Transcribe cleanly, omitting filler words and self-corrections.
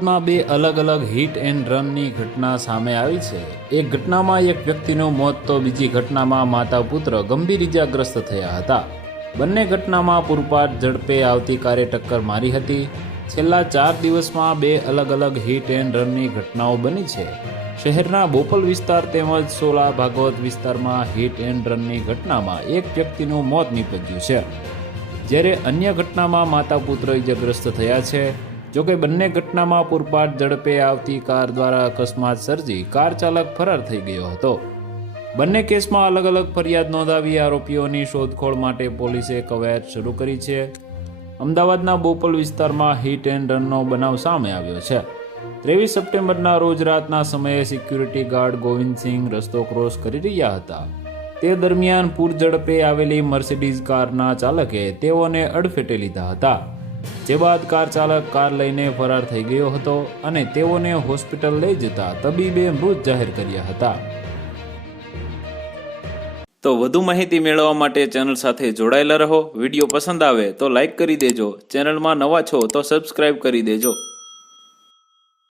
અમદાવાદમાં બે અલગ અલગ હિટ એન્ડ રનની ઘટના સામે આવી છે। એક ઘટનામાં એક વ્યક્તિનું મોત તો બીજી ઘટનામાં માતા પુત્ર ગંભીર ઇજાગ્રસ્ત થયા હતા। બંને ઘટનામાં પૂરપાટ ઝડપે આવતી કારે ટક્કર મારી હતી। છેલ્લા 4 દિવસમાં બે અલગ અલગ હિટ એન્ડ રનની ઘટનાઓ બની છે। શહેરના બોપલ વિસ્તાર તેમજ સોલા ભાગવત વિસ્તારમાં હિટ એન્ડ રનની ઘટનામાં એક વ્યક્તિનું મોત નીપજ્યું છે, જ્યારે અન્ય ઘટનામાં માતા પુત્ર ઇજાગ્રસ્ત થયા છે। જોકે બંને ઘટનામાં પૂરપાટ ઝડપે આવતી કાર દ્વારા અકસ્માત સર્જી કાર ચાલક ફરાર થઈ ગયો હતો। બંને કેસમાં અલગ અલગ ફરિયાદ નોંધાવી આરોપીઓની શોધખોળ માટે પોલીસે કવાયત શરૂ કરી છે। અમદાવાદના બોપલ વિસ્તારમાં હિટ એન્ડ રનનો બનાવ સામે આવ્યો છે। 23 સપ્ટેમ્બરના રોજ રાતના સમયે સિક્યુરિટી ગાર્ડ ગોવિંદસિંહ રસ્તો ક્રોસ કરી રહ્યા હતા। તે દરમિયાન પૂર ઝડપે આવેલી મર્સિડીઝ કારના ચાલકે તેઓને અડફેટે લીધા હતા, જે બાદ કાર ચાલક કાર લઈને ફરાર થઈ ગયો હતો અને તેઓને હોસ્પિટલ લઈ જતા તબીબે મૃત જાહેર કર્યા હતા। તો વધુ માહિતી મેળવવા માટે ચેનલ સાથે જોડાયેલા રહો। વિડીયો પસંદ આવે તો લાઈક કરી દેજો। ચેનલમાં નવા છો તો સબસ્ક્રાઇબ કરી દેજો।